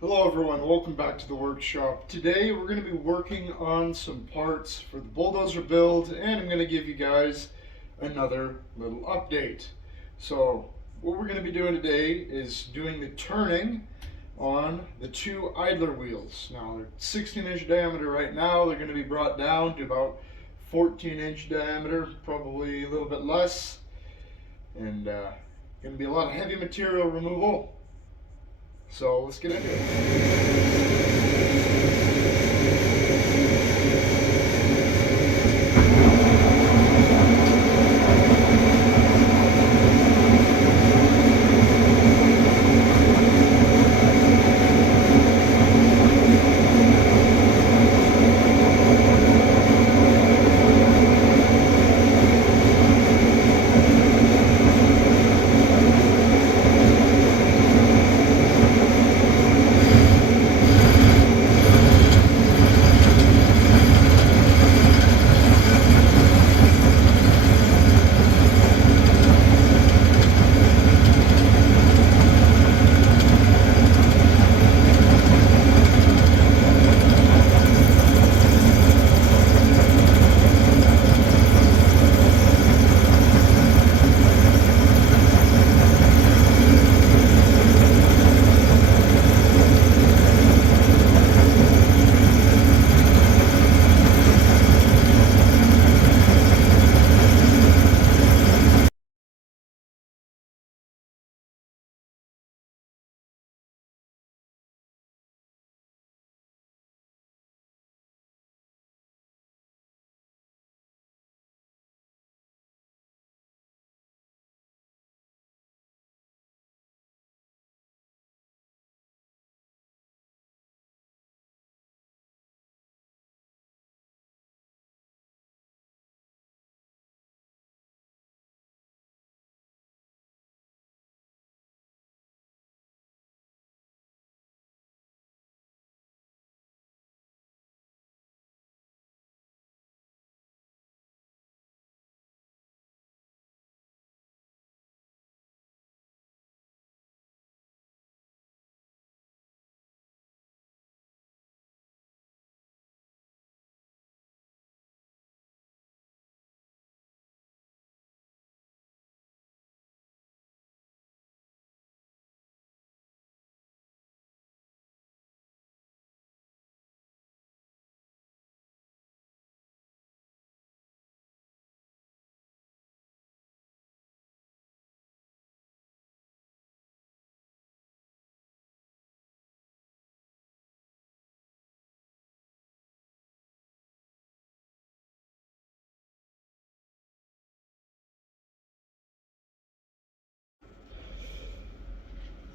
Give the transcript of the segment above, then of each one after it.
Hello everyone, welcome back to the workshop. Today we're going to be working on some parts for the bulldozer build, and I'm going to give you guys another little update. So what we're going to be doing today is doing the turning on the two idler wheels. Now they're 16-inch diameter right now. They're going to be brought down to about 14-inch diameter, probably a little bit less, and going to be a lot of heavy material removal. So let's get into it.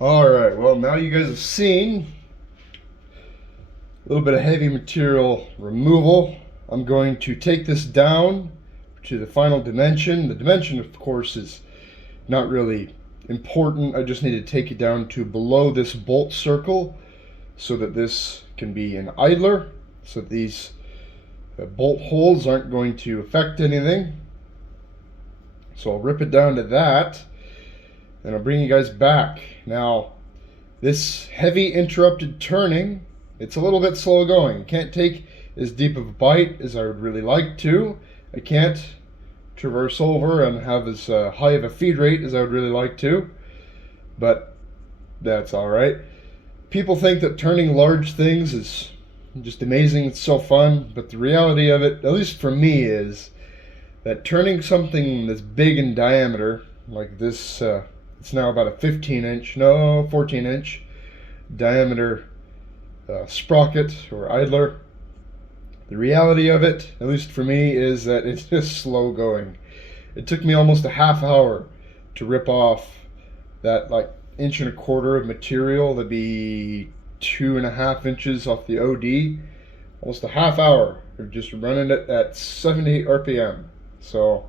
Alright, well now you guys have seen a little bit of heavy material removal. I'm going to take this down to the final dimension. The dimension, of course, is not really important. I just need to take it down to below this bolt circle so that this can be an idler, so that these bolt holes aren't going to affect anything. So I'll rip it down to that, and I'll bring you guys back. Now, this heavy interrupted turning, it's a little bit slow going. I can't take as deep of a bite as I would really like to. I can't traverse over and have as high of a feed rate as I would really like to, but that's alright. People think that turning large things is just amazing, it's so fun, but the reality of it, at least for me, is that turning something that's big in diameter, like this, it's now about a 14-inch diameter sprocket or idler. The reality of it, at least for me, is that it's just slow going. It took me almost a half hour to rip off that like 1.25 inch of material. That'd be 2.5 inches off the OD. Almost a half hour of just running it at 78 RPM. So,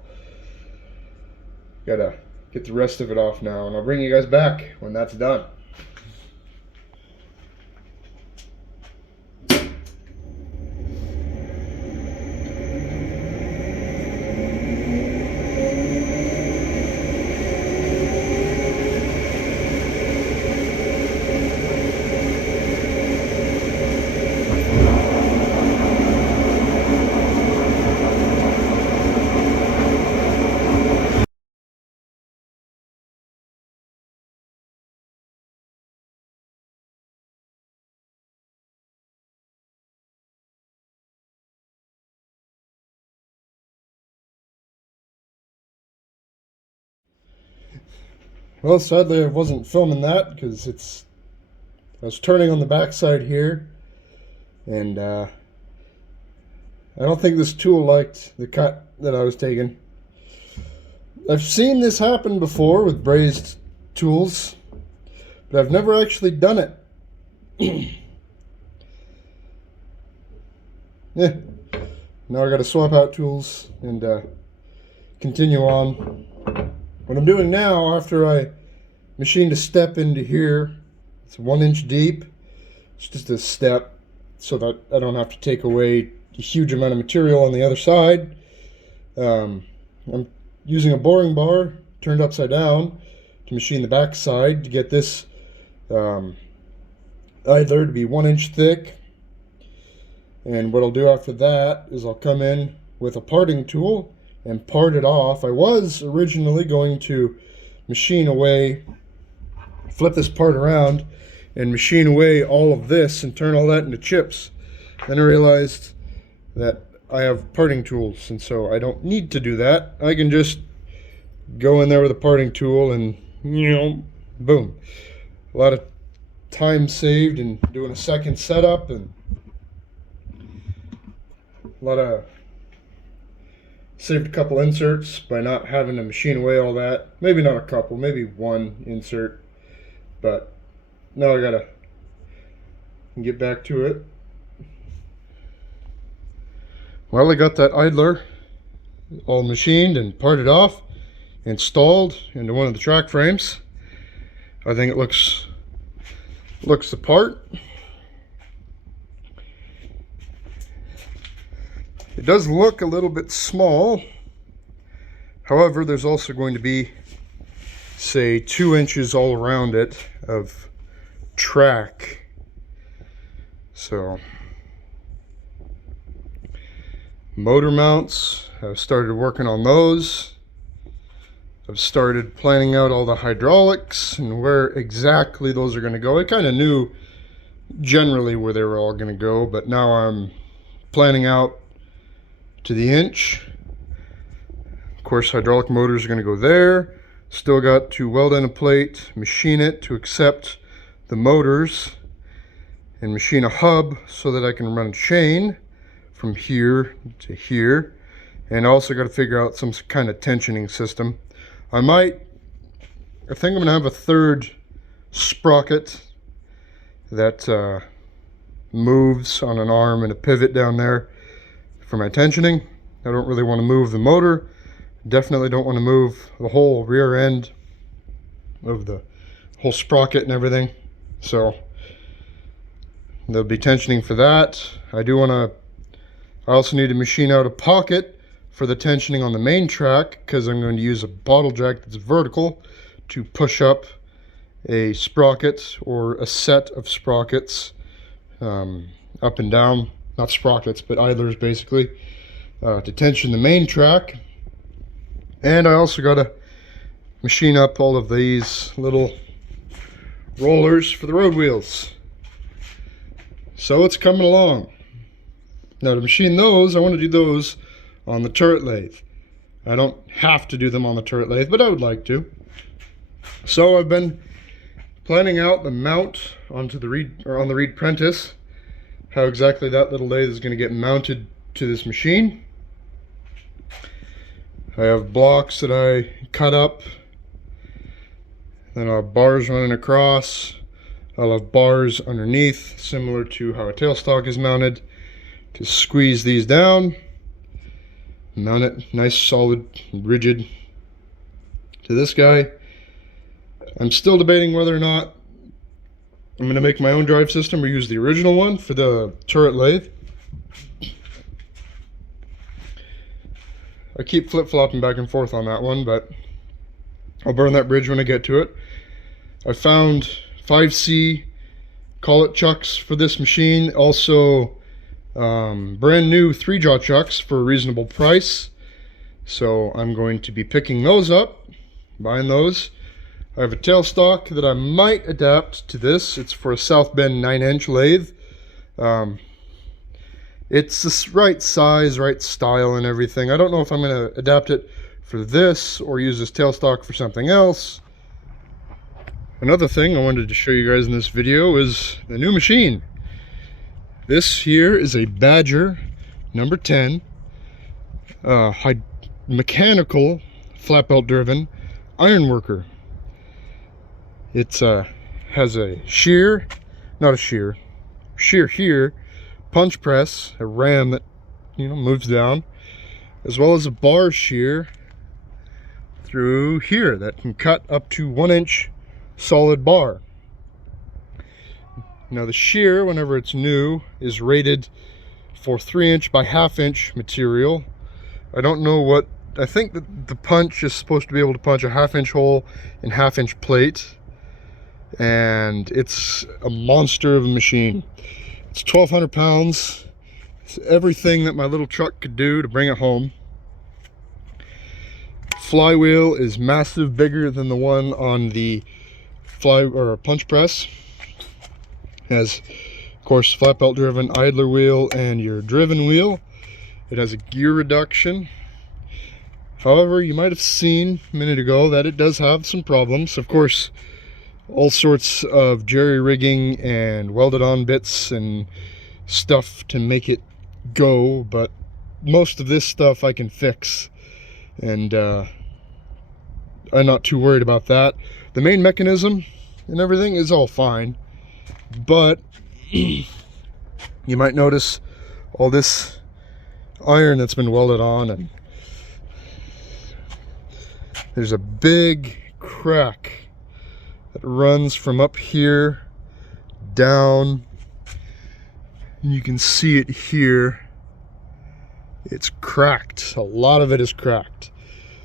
gotta get the rest of it off now, and I'll bring you guys back when that's done. Well, sadly I wasn't filming that because I was turning on the backside here, and I don't think this tool liked the cut that I was taking. I've seen this happen before with brazed tools, but I've never actually done it. Yeah. Now I got to swap out tools and continue on. What I'm doing now, after I machined a step into here, it's 1 inch deep. It's just a step so that I don't have to take away a huge amount of material on the other side. I'm using a boring bar turned upside down to machine the back side to get this idler to be 1 inch thick. And what I'll do after that is I'll come in with a parting tool and part it off. I was originally going to machine away, flip this part around and machine away all of this and turn all that into chips. Then I realized that I have parting tools, and so I don't need to do that. I can just go in there with a parting tool and, boom. A lot of time saved in doing a second setup, and saved a couple inserts by not having to machine away all that. Maybe not a couple, maybe one insert, but now I gotta get back to it. Well, I got that idler all machined and parted off, installed into one of the track frames. I think it looks the part. It does look a little bit small. However, there's also going to be, say, 2 inches all around it of track. So, motor mounts, I've started working on those. I've started planning out all the hydraulics and where exactly those are going to go. I kind of knew generally where they were all going to go, but now I'm planning out to the inch. Of course, hydraulic motors are going to go there. Still got to weld in a plate, machine it to accept the motors, and machine a hub so that I can run a chain from here to here. And also got to figure out some kind of tensioning system. I think I'm going to have a third sprocket that moves on an arm and a pivot down there for my tensioning. I don't really want to move the motor. Definitely don't want to move the whole rear end of the whole sprocket and everything. So there'll be tensioning for that. I also need to machine out a pocket for the tensioning on the main track, because I'm going to use a bottle jack that's vertical to push up a sprocket or a set of sprockets up and down. Not sprockets, but idlers basically, to tension the main track. And I also got to machine up all of these little rollers for the road wheels. So it's coming along. Now to machine those, I want to do those on the turret lathe. I don't have to do them on the turret lathe, but I would like to. So I've been planning out the mount onto the on the Reed Prentice, how exactly that little lathe is going to get mounted to this machine. I have blocks that I cut up, then I'll have bars running across. I'll have bars underneath, similar to how a tailstock is mounted, to squeeze these down, mount it nice, solid, rigid to this guy. I'm still debating whether or not I'm going to make my own drive system or use the original one for the turret lathe. I keep flip-flopping back and forth on that one, but I'll burn that bridge when I get to it. I found 5C collet chucks for this machine, also brand new 3-jaw chucks for a reasonable price. So I'm going to be picking those up, buying those. I have a tailstock that I might adapt to this. It's for a South Bend 9-inch lathe. It's the right size, right style and everything. I don't know if I'm going to adapt it for this or use this tailstock for something else. Another thing I wanted to show you guys in this video is the new machine. This here is a Badger number 10 mechanical flat belt driven iron worker. It has a shear here, punch press, a ram that moves down, as well as a bar shear through here that can cut up to 1 inch solid bar. Now the shear, whenever it's new, is rated for 3" by 1/2 inch material. I don't know what, I think that the punch is supposed to be able to punch a 1/2 inch hole in 1/2 inch plate, and it's a monster of a machine. It's 1,200 pounds. It's everything that my little truck could do to bring it home. Flywheel is massive, bigger than the one on the punch press. Has, of course, flat belt driven idler wheel and your driven wheel. It has a gear reduction. However, you might have seen a minute ago that it does have some problems. Of course, all sorts of jerry rigging and welded on bits and stuff to make it go, but most of this stuff I can fix, and I'm not too worried about that. The main mechanism and everything is all fine, but you might notice all this iron that's been welded on, and there's a big crack that runs from up here down, and you can see it here. It's cracked. A lot of it is cracked,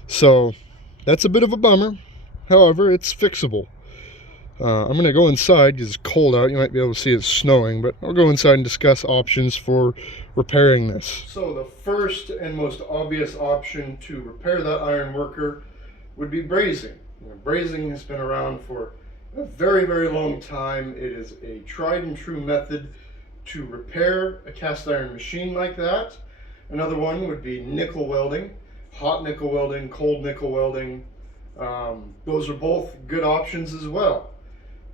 so that's a bit of a bummer. However, it's fixable. I'm gonna go inside because it's cold out. You might be able to see it's snowing, but I'll go inside and discuss options for repairing this. So the first and most obvious option to repair that iron worker would be brazing. Brazing has been around for a very, very long time. It is a tried and true method to repair a cast iron machine like that. Another one would be nickel welding, hot nickel welding, cold nickel welding. Those are both good options as well.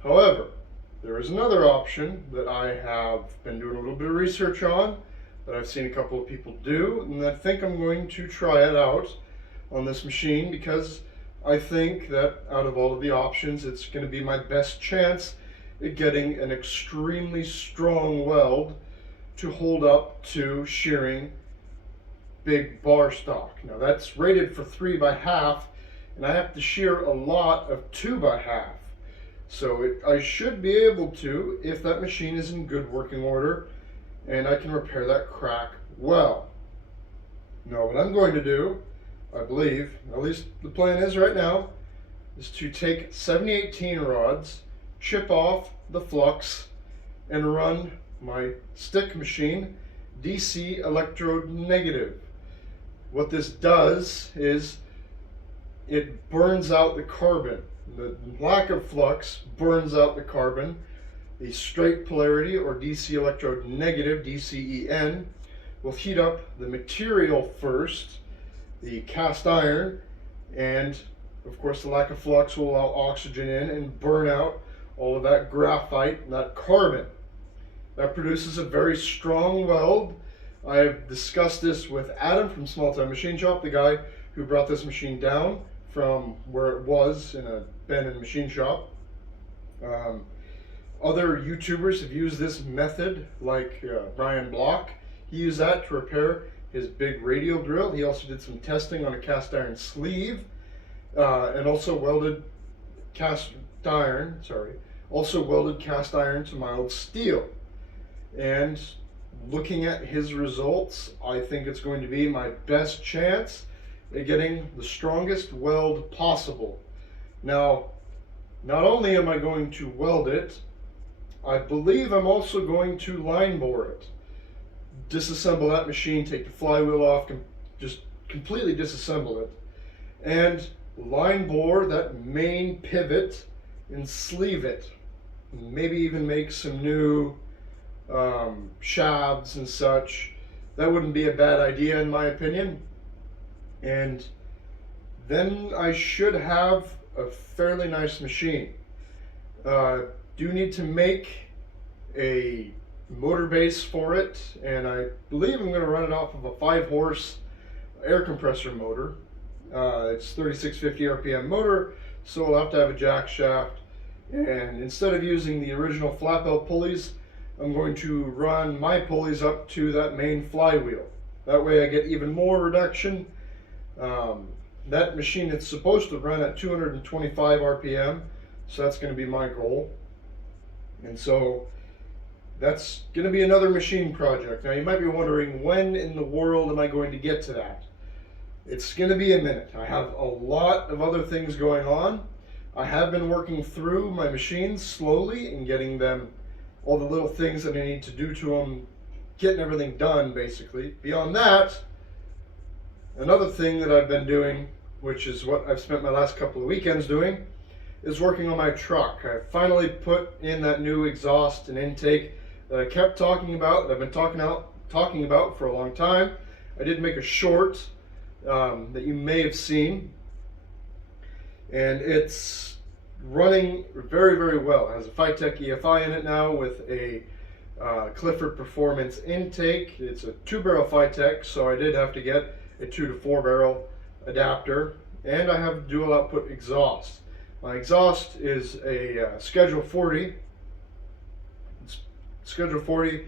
However, there is another option that I have been doing a little bit of research on, that I've seen a couple of people do, and I think I'm going to try it out on this machine, because I think that out of all of the options, it's going to be my best chance at getting an extremely strong weld to hold up to shearing big bar stock. Now that's rated for 3 by 1/2, and I have to shear a lot of 2 by 1/2. So I should be able to, if that machine is in good working order, and I can repair that crack well. Now what I'm going to do, I believe, at least the plan is right now, is to take 7018 rods, chip off the flux, and run my stick machine DC electrode negative. What this does is it burns out the carbon. The lack of flux burns out the carbon. The straight polarity, or DC electrode negative, DCEN, will heat up the material first, the cast iron, and of course the lack of flux will allow oxygen in and burn out all of that graphite and that carbon. That produces a very strong weld. I've discussed this with Adam from Small Time Machine Shop, the guy who brought this machine down from where it was in a bin and machine shop. Other YouTubers have used this method, like Brian Block. He used that to repair his big radial drill. He also did some testing on a cast iron sleeve, and also welded cast iron to mild steel. And looking at his results, I think it's going to be my best chance at getting the strongest weld possible. Now, not only am I going to weld it, I believe I'm also going to line bore it. Disassemble that machine, take the flywheel off, just completely disassemble it, and line bore that main pivot and sleeve it. Maybe even make some new shafts and such. That wouldn't be a bad idea in my opinion. And then I should have a fairly nice machine. Do need to make a motor base for it, and I believe I'm going to run it off of a 5-horse air compressor motor. It's 3650 RPM motor, so I'll have to have a jack shaft, and instead of using the original flap out pulleys, I'm going to run my pulleys up to that main flywheel. That way I get even more reduction. That machine is supposed to run at 225 RPM, so that's going to be my goal. And so that's going to be another machine project. Now you might be wondering, when in the world am I going to get to that? It's going to be a minute. I have a lot of other things going on. I have been working through my machines slowly and getting them all the little things that I need to do to them, getting everything done basically. Beyond that, another thing that I've been doing, which is what I've spent my last couple of weekends doing, is working on my truck. I finally put in that new exhaust and intake that I kept talking about, that I've been talking about for a long time. I did make a short that you may have seen, and it's running very, very well. It has a Phytech EFI in it now with a Clifford Performance intake. It's a 2-barrel Phytech, so I did have to get a 2 to 4 barrel adapter, and I have dual output exhaust. My exhaust is a Schedule 40. It's Schedule 40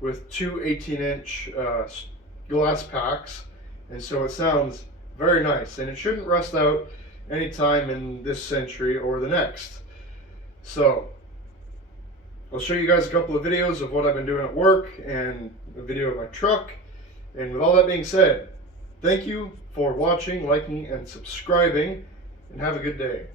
with two 18-inch glass packs, and so it sounds very nice, and it shouldn't rust out anytime in this century or the next. So I'll show you guys a couple of videos of what I've been doing at work and a video of my truck. And with all that being said, thank you for watching, liking, and subscribing, and have a good day.